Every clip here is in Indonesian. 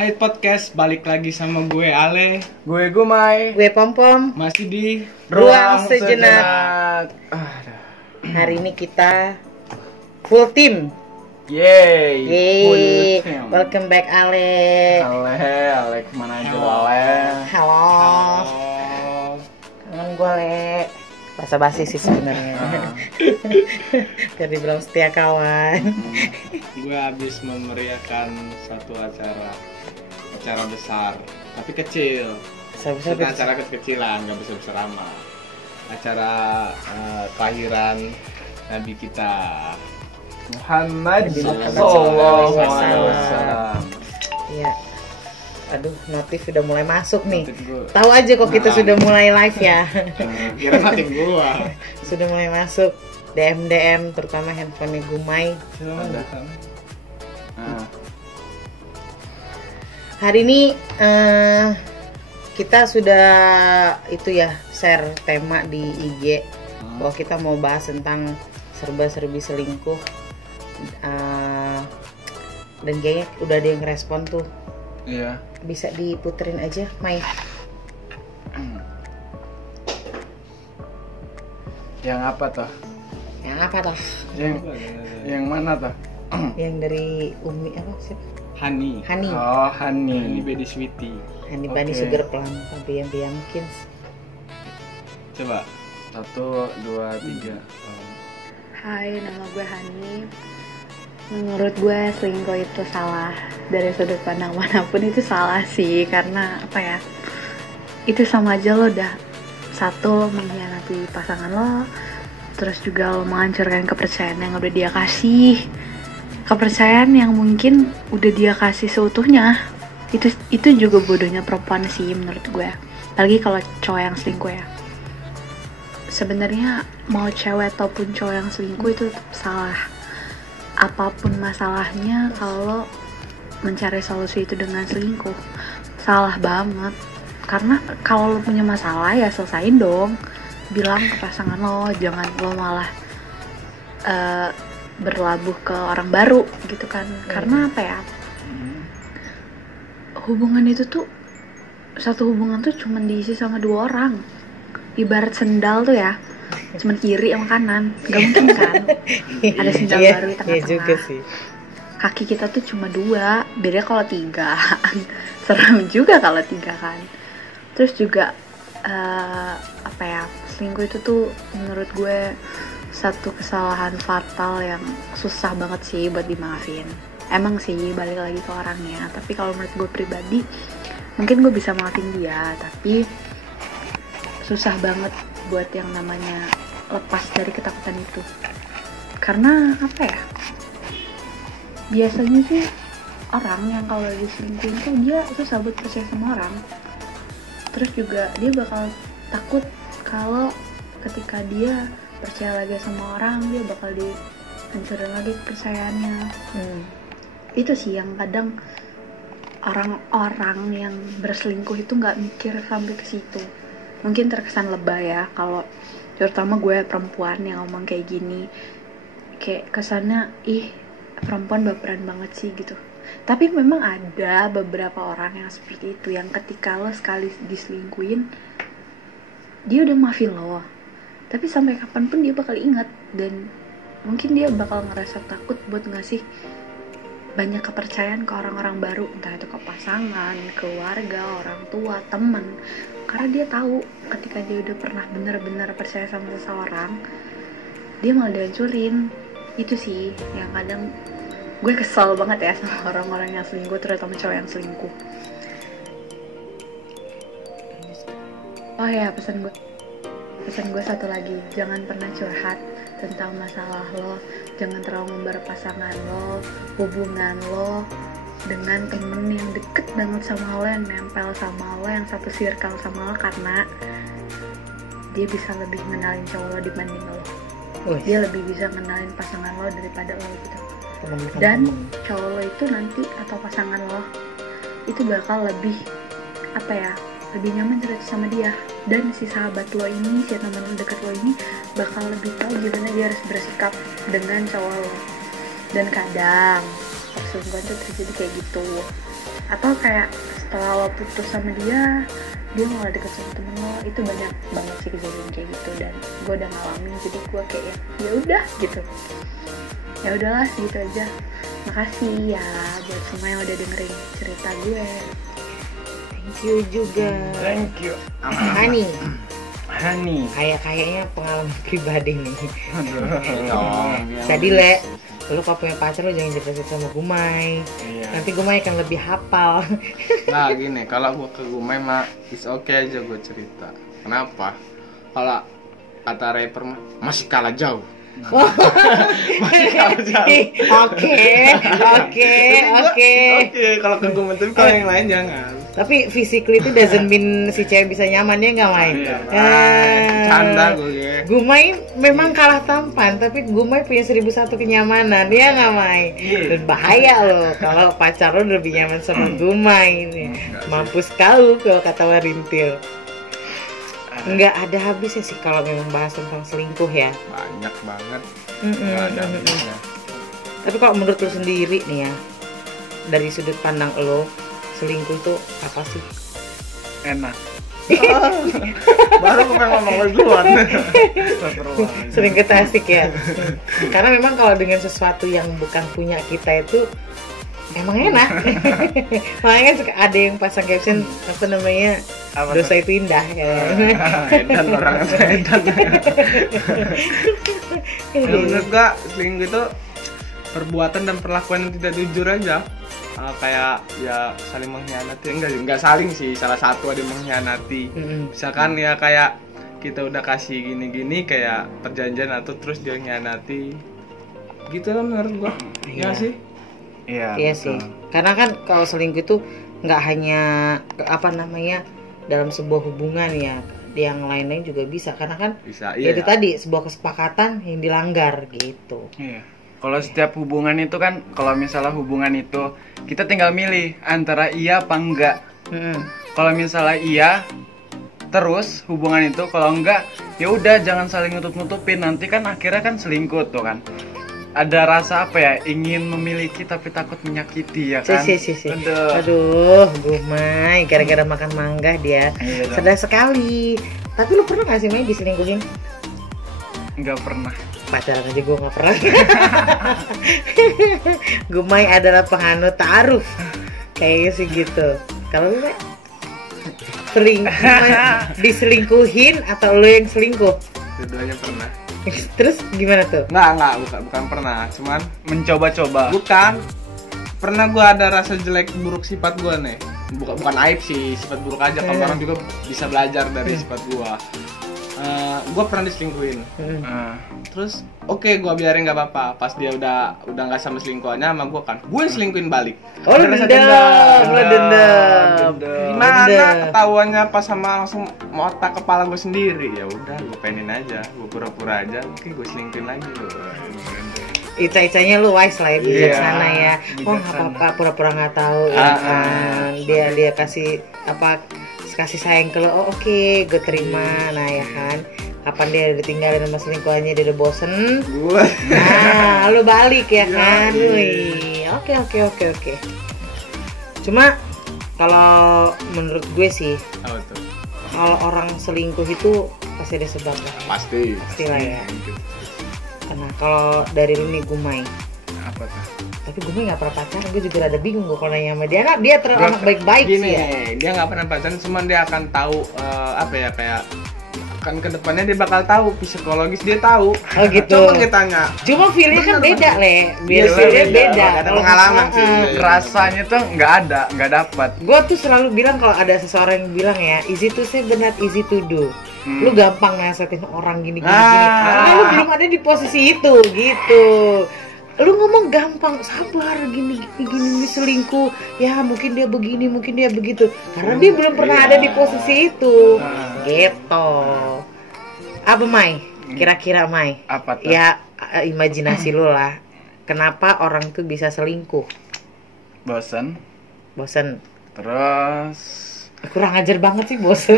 Hai podcast, balik lagi sama gue Ale. Gue Gumai. Gue Pom-Pom. Masih di Ruang Sejenak. Hari ini kita full team. Yeay. Full Yeay. team. Welcome back Ale. Ale kemana aja lo Ale? Halo. Oh, Kangen gue Le. Basa-basi sih sebenarnya. Biar dibilang setia kawan. gue habis memeriahkan satu acara besar, tapi kecil. Maksudnya acara kecil-kecilan, nggak besar-besar amat. Acara kelahiran Nabi kita Muhammad Sallallahu Alaihi Wasallam. Iya. Aduh, notif udah mulai masuk nih. Notif gua. Tahu aja kok kita sudah mulai live ya. Kira notif gue. Sudah mulai masuk DM terutama handphone Gumai. Hari ini kita sudah itu ya share tema di IG bahwa kita mau bahas tentang serba-serbi selingkuh, dan kayaknya udah ada yang respon tuh. Iya. Bisa diputerin aja, Mai. Yang apa toh? Yang apa toh? Yang mana toh? Yang dari Umi apa sih? Hani. Oh, Hani Hani. Baby Sweetie. Hani Bani Oke. Sugar Plum sampai yang Kins. Coba. 1, 2, 3. Hai, nama gue Hani. Menurut gue selingkuh itu salah. Dari sudut pandang manapun itu salah sih. Karena apa ya, itu sama aja lo udah satu, lo mengkhianati pasangan lo. Terus juga lo menghancurkan kepercayaan yang udah dia kasih. Kepercayaan yang mungkin udah dia kasih seutuhnya. Itu juga bodohnya perempuan sih menurut gue. Apalagi kalau cowok yang selingkuh ya. Sebenarnya mau cewek ataupun cowok yang selingkuh itu tetap salah. Apapun masalahnya, kalau mencari solusi itu dengan selingkuh salah banget. Karena kalau lo punya masalah ya selesain dong. Bilang ke pasangan lo, jangan lo malah berlabuh ke orang baru gitu kan. Karena apa ya, hubungan itu tuh, satu hubungan tuh cuma diisi sama 2 orang. Ibarat sendal tuh ya, cuma kiri sama kanan, gak mungkin kan ada sendal baru di Iya juga tengah-tengah. sih. Kaki kita tuh cuma 2, beda kalau 3. Serem juga kalau 3 kan. Terus juga apa ya, selingkuh itu tuh menurut gue satu kesalahan fatal yang susah banget sih buat dimaafin. Emang sih balik lagi ke orangnya, tapi kalau menurut gue pribadi mungkin gue bisa maafin dia, tapi susah banget buat yang namanya lepas dari ketakutan itu. Karena apa ya, biasanya sih orang yang kalau lagi selingkuhin tuh dia susah buat percaya sama orang. Terus juga dia bakal takut kalau ketika dia percaya lagi sama orang, dia bakal dihancurin lagi kepercayaannya. Itu sih yang kadang orang-orang yang berselingkuh itu nggak mikir sampai ke situ. Mungkin terkesan lebay ya kalau terutama gue perempuan yang ngomong kayak gini, kayak kesannya ih perempuan baperan banget sih gitu. Tapi memang ada beberapa orang yang seperti itu, yang ketika lo sekali diselingkuhin dia udah maafin lo, tapi sampai kapanpun dia bakal ingat, dan mungkin dia bakal ngerasa takut buat ngasih banyak kepercayaan ke orang-orang baru, entah itu ke pasangan, keluarga, orang tua, temen. Karena dia tahu ketika dia udah pernah benar-benar percaya sama seseorang, dia malah dihancurin. Itu sih yang kadang gue kesel banget ya sama orang-orang yang selingkuh, terutama cowok yang selingkuh. Oh ya, pesan gue satu lagi, jangan pernah curhat tentang masalah lo. Jangan terlalu membawa pasangan lo, hubungan lo dengan temen yang deket banget sama lo, yang nempel sama lo, yang satu circle sama lo, karena dia bisa lebih ngenalin cowok lo dibanding lo. Dia lebih bisa ngenalin pasangan lo daripada lo gitu. Dan cowok lo itu nanti atau pasangan lo itu bakal lebih apa ya, lebih nyaman cerita sama dia. Dan si sahabat lo ini, si teman lo deket lo ini bakal lebih tahu gimana dia harus bersikap dengan cowok lo. Dan kadang perselingkuhan tuh terjadi kayak gitu. Atau kayak setelah lo putus sama dia malah deket sama temen lo, itu banyak banget sih kejadian kayak gitu, dan gue udah ngalamin, jadi gue kayak ya udah gitu, ya udahlah segitu aja. Makasih ya buat semua yang udah dengerin cerita gue. Thank you juga. Thank you. Hani, kayaknya pengalaman pribadi nih. Jadi Le, lu kalau punya pacar lu jangan cerita sama Gumai. Iya. Nanti Gumai akan lebih hafal. Nah gini, kalau gua ke Gumai mah is okay aja gua cerita. Kenapa? Kalau kata rapper mah masih kalah jauh. Masih kalah jauh. Oke. Oke, kalau ke Gumai, tapi kalau yang lain jangan. Tapi physically itu doesn't mean si cewek bisa nyaman, ya nggak main. Canda gue. Gumai memang kalah tampan, tapi Gumai punya 1001 kenyamanan, dia nggak main. Dan bahaya loh kalau pacar lo lebih nyaman sama Gumai ini. Mampus kau kalau kata Warintil. Nggak ada habisnya sih kalau memang bahas tentang selingkuh ya. Banyak banget. Nggak ada habisnya. Tapi kalau menurut lo sendiri nih ya, dari sudut pandang lo, selingkuh itu apa sih? Enak. Baru gue pengen ngomong duluan. Sering kita asik ya. Karena memang kalau dengan sesuatu yang bukan punya kita itu emang enak. Makanya kan ada yang pasang caption apa namanya, dosa itu indah ya. Edan orang edan. Menurut gue selingkuh itu perbuatan dan perlakuan yang tidak jujur aja. Kayak ya saling mengkhianati, enggak saling sih, salah satu ada yang mengkhianati. Misalkan ya kayak kita udah kasih gini-gini kayak perjanjian atau terus dia mengkhianati gitu lah menurut gua. Iya sih. Iya sih, karena kan kalau selingkuh itu nggak hanya apa namanya dalam sebuah hubungan ya, yang lain-lain juga bisa, karena kan bisa, itu tadi sebuah kesepakatan yang dilanggar gitu. Iya. Kalau setiap hubungan itu kan, kalau misalnya hubungan itu kita tinggal milih antara iya apa enggak. Kalau misalnya iya, terus hubungan itu, kalau enggak, ya udah jangan saling nutup-nutupin. Nanti kan akhirnya kan selingkuh tuh kan. Ada rasa apa ya? Ingin memiliki tapi takut menyakiti ya kan? Aduh, Gumai, gara-gara makan mangga dia. Sedih sekali. Tapi lu pernah nggak sih Mai diselingkuhin? Enggak pernah. Pacaran aja gue nggak pernah. Gumai adalah penganut ta'aruf, kayaknya sih gitu. Kalau lu Mai diselingkuhin atau lu yang selingkuh? Keduanya pernah. Terus gimana tuh? Enggak, bukan pernah, cuman mencoba-coba. Bukan. Pernah gua ada rasa jelek buruk sifat gua nih. Bukan aib sih, sifat buruk aja. Kalau orang juga bisa belajar dari sifat gua. Gue pernah diselingkuhin. Terus oke, gue biarin nggak apa-apa. Pas dia udah nggak sama selingkuhannya sama gue kan, gue selingkuhin balik. Oh, lu dendam. Gimana ketahuannya pas sama langsung mau otak kepala gue sendiri. Ya udah, gue penin aja, gue pura-pura aja. Oke, gue selingkuhin lagi. Ica-icanya lu wise lah ya, bijaksana ya. Oh nggak apa-apa, pura-pura nggak tahu ya kan. Dia kasih apa, kasih sayang ke lo. Oh oke, gue terima. Nah ya kan, kapan dia udah ditinggalin sama selingkuhannya, dia udah bosen, nah lu balik ya kan. Wih, oke. Cuma kalau menurut gue sih, kalau orang selingkuh itu pasti ada sebab lah. Pasti lah ya. Nah kalau dari lu nih Gumai, apa tuh? tapi Gumai nggak pernah pacaran, gue juga rada bingung gue kalau nanya sama dia. Nah, dia anak baik-baik sih ya. Dia nggak pernah pacaran, cuman dia akan tahu apa ya, kayak kan kedepannya dia bakal tahu psikologis, dia tahu. Oh gitu. Coba kita tanya. Cuma feelnya kan beda Le. Feelnya beda. Gak ada pengalaman sih. Rasanya tuh nggak dapat. Gue tuh selalu bilang kalau ada seseorang yang bilang ya, easy to say but not easy to do. Lu gampang nasihatin orang gini. Karena lu belum ada di posisi itu gitu. Lu ngomong gampang, sabar gini selingkuh. Ya mungkin dia begini, mungkin dia begitu. Karena dia belum pernah ada di posisi itu. Gitu. Apa Mai? Kira-kira Mai? Apa tuh? Ya imajinasi lu lah. Kenapa orang tuh bisa selingkuh? Bosan. Terus kurang ajar banget sih, bosen.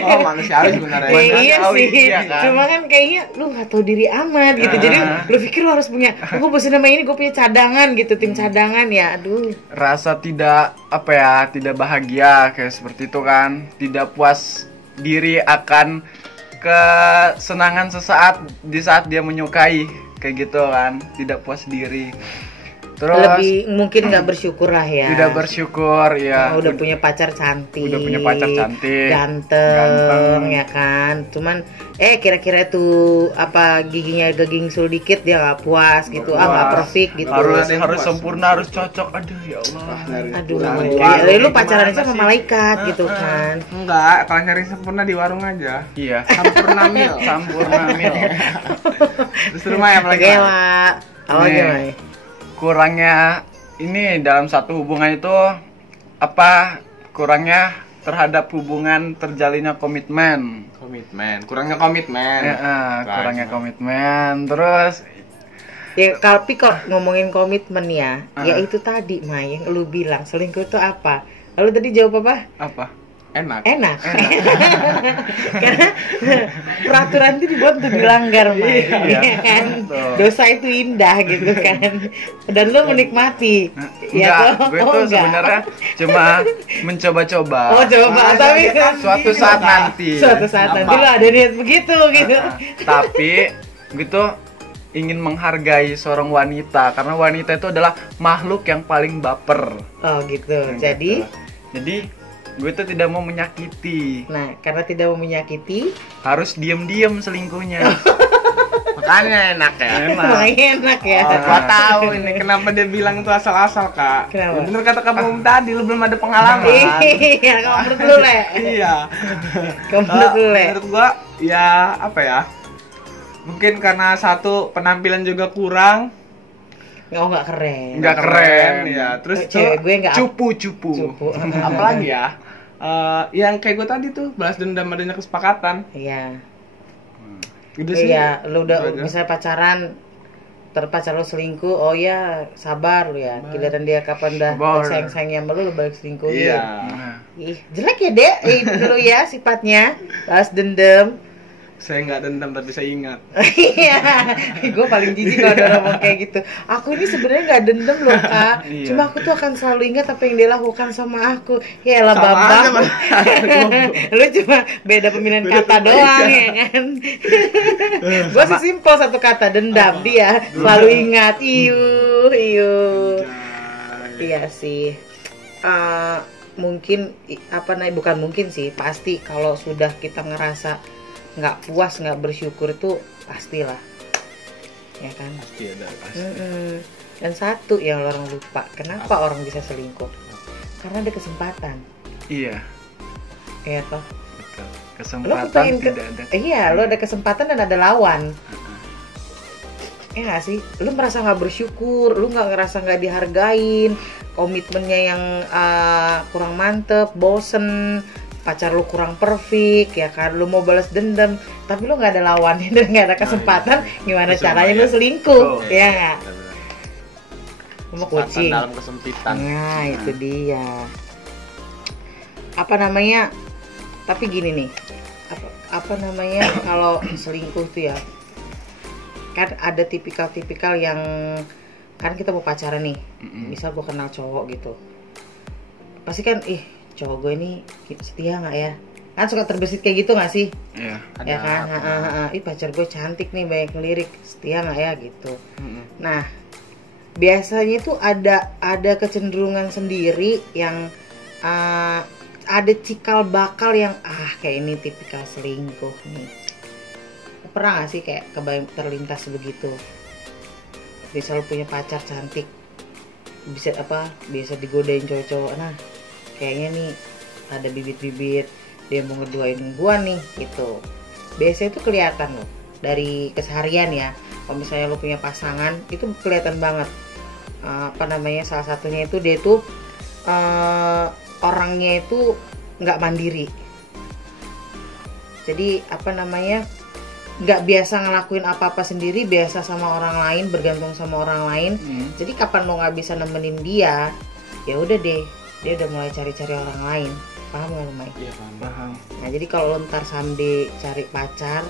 Oh, manusiawi sebenarnya. Iya Manusiawi, sih, iya kan? cuma kan kayaknya lu gak tahu diri amat gitu. Jadi lu pikir lu harus punya, gue bosen sama ini, gue punya cadangan gitu, tim cadangan ya. Aduh. Rasa tidak apa ya, tidak bahagia kayak seperti itu kan, tidak puas diri akan kesenangan sesaat di saat dia menyukai kayak gitu kan, tidak puas diri. Terus Lebih mungkin nggak bersyukur lah ya. tidak bersyukur ya. Udah punya pacar cantik, Udah punya pacar cantik, ganteng, ya kan. Cuman kira-kira tuh apa giginya gegingsul dikit dia nggak puas gitu, nggak perfect gitu. Harus sempurna, harus cocok. Aduh ya Allah. Aduh, Kurang. lu pacaran sama malaikat gitu kan. Enggak, kalau nyari sempurna di warung aja. Iya. Sampurna mil. Sampurna mil. Terus rumah yang lagi. Gila. Oh Nih. gimana? Kurangnya ini dalam satu hubungan itu apa? Kurangnya terhadap hubungan terjalinnya komitmen. Kurangnya komitmen. Kurangnya komitmen. Terus Ya tapi kalau ngomongin komitmen ya, ya itu tadi Mai yang lu bilang selingkuh itu apa? Lalu tadi jawab apa? apa? Enak. Enak. Karena peraturan itu dibuat untuk dilanggar, Mai. Iya kan? Betul. Dosa itu indah gitu kan. Dan lu menikmati. Enggak, gue tuh sebenarnya cuma mencoba-coba. Oh, coba tapi Suatu saat nanti. Suatu saat nanti lu ada niat begitu gitu. Tapi gitu ingin menghargai seorang wanita karena wanita itu adalah makhluk yang paling baper. Oh gitu. Jadi Gue tuh tidak mau menyakiti. nah, karena tidak mau menyakiti, Harus diem-diem selingkuhnya. Makanya enak ya. makanya enak ya. Oh, gua tahu ini kenapa dia bilang itu asal-asal, Kak. Kenapa? Ya, bener kata kamu tadi, lu belum ada pengalaman. Iya, kamu menurut lu, Le. Iya. Kamu menurut lu, Le. Menurut gua ya apa ya? Mungkin karena satu penampilan juga kurang, Nggak keren. Nggak keren. ya. Terus Cewek gue nggak Cupu-cupu. cupu. apalagi ya? Yang kayak gue tadi tuh balas dendam adanya kesepakatan. Iya. Gitu sih. Iya, lu udah Itu aja. misalnya pacaran terpacar lu selingkuh, oh ya sabar lu ya. Giliran dia kapan dah Sabar. sayang-sayangnya sama lu balik selingkuh. Iya. Nah, Ih, jelek ya, Dek. Itu dulu ya sifatnya. Balas dendam. Saya nggak dendam tapi saya ingat. Iya, gue paling jijik kalau ada ngomong kayak gitu. Aku ini sebenarnya nggak dendam loh, Kak. Iya. Cuma aku tuh akan selalu ingat apa yang dia lakukan sama aku. Ya lah, Sama Bambang. aja, Lu cuma beda pemilihan kata doang ya kan. Gue sih simpel satu kata, dendam. Dia selalu ingat. Iu. Iya sih. Mungkin bukan mungkin sih, pasti kalau sudah kita ngerasa nggak puas, nggak bersyukur itu pastilah, ya kan. Pasti ada. Dan satu yang orang lupa, kenapa orang bisa selingkuh? Karena ada kesempatan, iya, ya toh. betul. Lo Kesempatan pengen tidak ada. Iya, lo ada kesempatan dan ada lawan. Ya nggak sih, lu merasa nggak bersyukur, lu nggak ngerasa nggak dihargain, komitmennya yang kurang mantep, bosen, pacar lu kurang perfect, ya kan, lu mau balas dendam, tapi lu nggak ada lawannya dan nggak ada kesempatan, gimana Itu caranya semua lu ya. selingkuh, Betul. ya nggak? Lu mau Kesempatan kucing, dalam kesempitan. nah itu dia. Apa namanya? Tapi gini nih, apa namanya kalau selingkuh tuh ya, kan ada tipikal-tipikal yang kan kita mau pacaran nih, misal gue kenal cowok gitu, pasti kan cowok gue ini setia nggak ya, kan suka terbesit kayak gitu nggak sih? Iya. Ya kan, pacar gue cantik nih, banyak lirik, setia nggak ya gitu. Nah biasanya tuh ada kecenderungan sendiri yang ada cikal bakal yang kayak ini tipikal selingkuh nih. Pernah gak sih kayak kebayang terlintas begitu? Bisa lo punya pacar cantik, bisa digodain cowok-cowok, nah kayaknya nih ada bibit-bibit dia mau ngeduain gua nih gitu. Biasanya itu kelihatan loh dari keseharian ya. Kalau misalnya lo punya pasangan itu kelihatan banget. Salah satunya itu dia tuh orangnya itu nggak mandiri. Jadi nggak biasa ngelakuin apa-apa sendiri, biasa sama orang lain, bergantung sama orang lain. Jadi kapan lo nggak bisa nemenin dia, ya udah deh, dia udah mulai cari-cari orang lain. Paham gak lu, Mai? Iya paham. Paham. Nah jadi kalau lo ntar someday cari pacar,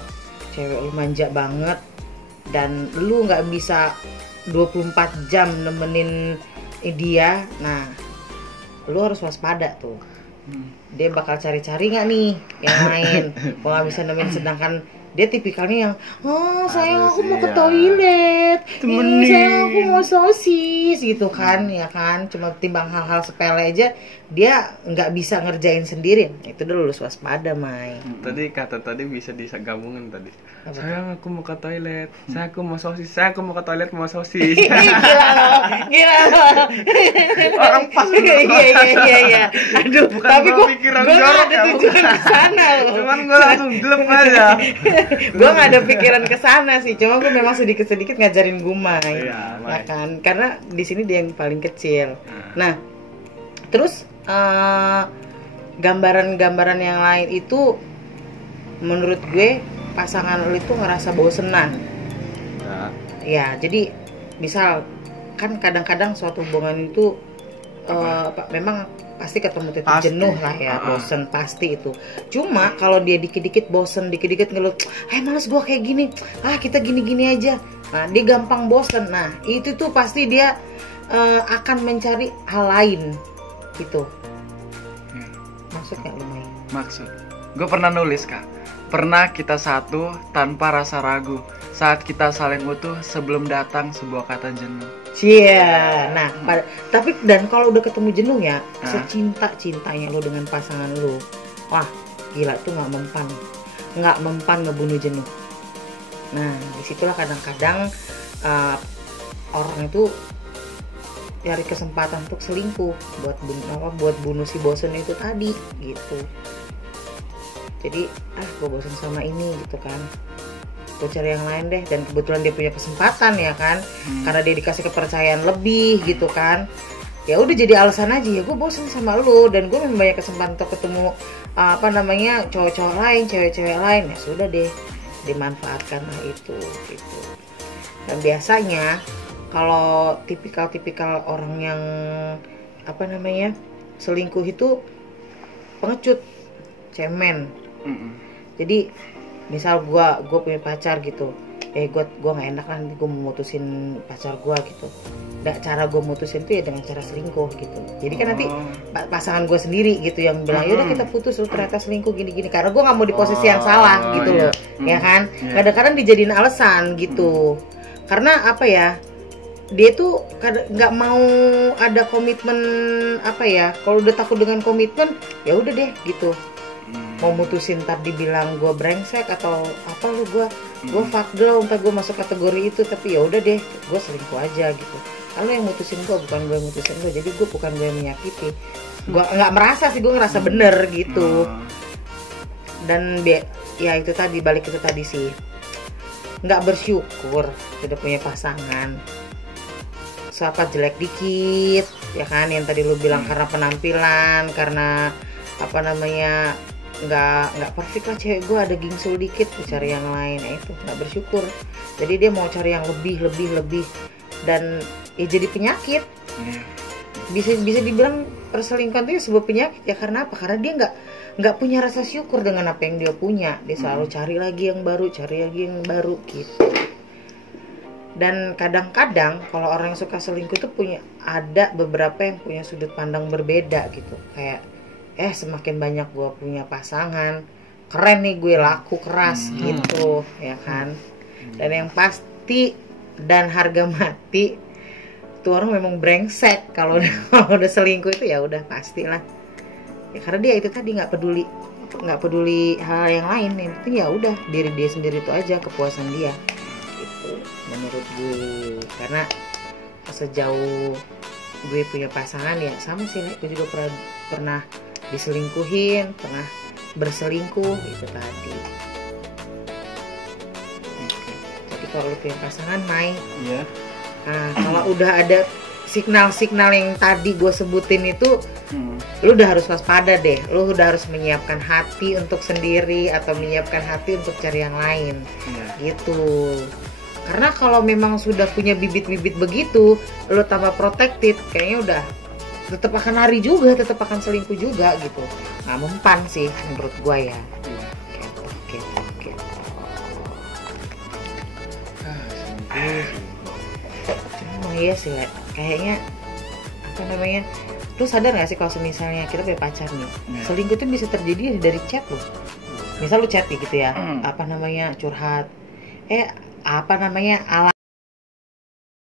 cewek lu manja banget dan lu nggak bisa 24 jam nemenin dia, nah lu harus waspada tuh. Dia bakal cari-cari nggak nih yang lain, kalau nggak bisa nemenin, sedangkan dia tipikalnya yang sayang aku mau ke toilet, sayang aku mau sosis gitu kan, ya kan, cuma timbang hal-hal sepele aja dia nggak bisa ngerjain sendiri. Itu dulu lulus waspada, Mai. Tadi kata tadi bisa digabungin tadi. Apa? Sayang aku mau ke toilet, sayang aku mau sosis, sayang aku mau ke toilet mau sosis. Gila lo. Orang pas Iya. Aduh, Bukan tapi gua gua pikiran nggak jorok ada ya, tujuan ke sana loh. Cuman gue langsung gelap aja. Gua nggak ada pikiran ke sana sih, cuma gua memang sedikit-sedikit ngajarin Gumai. Iya, Ya Mai. kan, karena di sini dia yang paling kecil. Nah, terus gambaran-gambaran yang lain itu menurut gue pasangan lu itu ngerasa bosenan. Nah, Ya, jadi misal kan kadang-kadang suatu hubungan itu memang pasti ketemu titik Pasti. jenuh lah ya, bosen pasti itu. Cuma kalau dia dikit-dikit bosen, dikit-dikit ngeluh, males gua kayak gini, kita gini-gini aja. Nah, dia gampang bosen. Nah, itu tuh pasti dia akan mencari hal lain gitu. Maksudnya lumayan. Maksud, gue pernah nulis Kak, pernah kita satu tanpa rasa ragu saat kita saling utuh sebelum datang sebuah kata jenuh. Cia, nah, tapi dan kalau udah ketemu jenuh ya, secinta-cintanya lo dengan pasangan lo, wah gila itu nggak mempan ngebunuh jenuh. Nah, disitulah kadang-kadang orang itu cari kesempatan untuk selingkuh buat bunuh si bosen itu tadi gitu. Jadi gue bosen sama ini gitu kan, gue cari yang lain deh, dan kebetulan dia punya kesempatan ya kan, karena dia dikasih kepercayaan lebih gitu kan, ya udah jadi alasan aja, ya gue bosen sama lu dan gue memang banyak kesempatan untuk ketemu cowok-cowok lain, cewek-cewek lain, ya sudah deh, dimanfaatkan lah itu gitu. Dan biasanya kalau tipikal orang yang selingkuh itu pengecut, cemen. Jadi misal gua punya pacar gitu, gua nggak enak kan, gua mau mutusin pacar gua gitu. Cara gua mutusin tuh ya dengan cara selingkuh gitu. Jadi kan nanti pasangan gua sendiri gitu yang bilang, yaudah kita putus, lu ternyata selingkuh gini-gini, karena gua nggak mau di posisi yang salah gitu loh, ya kan. Kadang-kadang dijadiin alasan gitu, karena dia tuh nggak mau ada komitmen kalau udah takut dengan komitmen ya udah deh gitu. Mau mutusin tadi bilang gue brengsek atau apa lu gue fuck girl, entah gue masuk kategori itu, tapi ya udah deh gue selingkuh aja gitu. Kalau yang mutusin gue bukan gue mutusin lo, jadi gue bukan gue yang menyakiti. Gue nggak merasa sih, gue ngerasa bener gitu. Dan ya itu tadi, balik itu tadi sih, nggak bersyukur tidak punya pasangan. Siapa jelek dikit ya kan, yang tadi lu bilang karena penampilan, karena nggak perfect lah cewek gue, ada gingsul dikit, cari yang lain, itu nggak bersyukur. Jadi dia mau cari yang lebih dan ya jadi penyakit. Bisa dibilang perselingkuhan itu ya sebuah penyakit ya. Karena apa? Karena dia nggak punya rasa syukur dengan apa yang dia punya. Dia selalu cari lagi yang baru gitu. Dan kadang-kadang kalau orang yang suka selingkuh itu ada beberapa yang punya sudut pandang berbeda gitu. Kayak semakin banyak gue punya pasangan, keren nih gue, laku keras gitu ya kan. Dan yang pasti dan harga mati tuh orang memang brengsek kalau udah selingkuh itu, ya udah pastilah ya, karena dia itu tadi nggak peduli hal yang lain, yang penting ya udah diri dia sendiri itu aja, kepuasan dia gitu menurut gue. Karena sejauh gue punya pasangan ya sama sih, gue juga pernah diselingkuhin, pernah berselingkuh itu tadi. Jadi kalau lu punya pasangan, Mai, nah kalau udah ada signal-signal yang tadi gue sebutin itu, lu udah harus waspada deh. Lu udah harus menyiapkan hati untuk sendiri atau menyiapkan hati untuk cari yang lain gitu. Karena kalau memang sudah punya bibit-bibit begitu, lu tambah protected, kayaknya udah tetap akan lari juga, tetap akan selingkuh juga gitu. Nggak mempan sih menurut gua ya. Gitu. Emang iya sih, Le. Kayaknya apa namanya? Lu sadar gak sih kalau misalnya kita punya pacar nih, selingkuh itu bisa terjadi dari chat loh. Misal lu chat nih gitu ya, apa namanya curhat, apa namanya